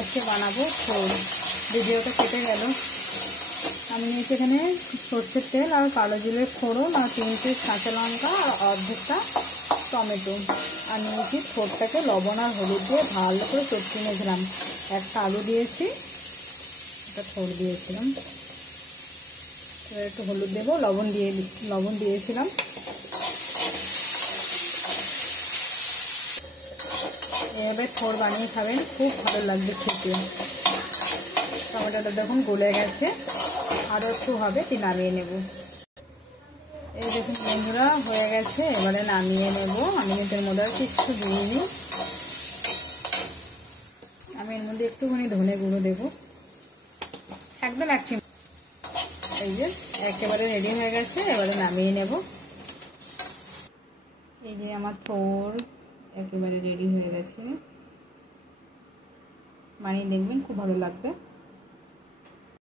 আজকে বানাবো থোড়। ভিডিওটা কেটে গেল। আমি নিয়েছি এখানে সর্ষের তেল আর কালো জিরের ফোড়ন আর 3টে কাঁচা লঙ্কা আর অর্ধেকটা টমেটো। আর নিয়েছি থোড়টাকে লবণ আর হলুদ দিয়ে ভালো করে চটকে নিয়েছিলাম। একটা আলু দিয়েছি, একটা থোড় দিয়েছিলাম। এবার একটু হলুদ দেবো, লবণ দিয়েছিলাম। এভাবে থোড় বানিয়ে খাবেন, খুব ভালো লাগবে খেতে। টমেটোটা দেখুন গলে গেছে, আরও একটু হবে, নামিয়ে নেব। এই দেখুন বন্ধুরা হয়ে গেছে, এবারে নামিয়ে নেব। আমি এর মধ্যে আর কিছু দিইনি। আমি এর মধ্যে একটুখানি ধনে গুঁড়ো দেবো, একদম 1 চিমটি। এই যে একেবারে রেডি হয়ে গেছে, এবারে নামিয়ে নেব। এই যে আমার থোড় একেবারে রেডি হয়ে গেছে, বানিয়ে দেখবেন, খুব ভালো লাগবে।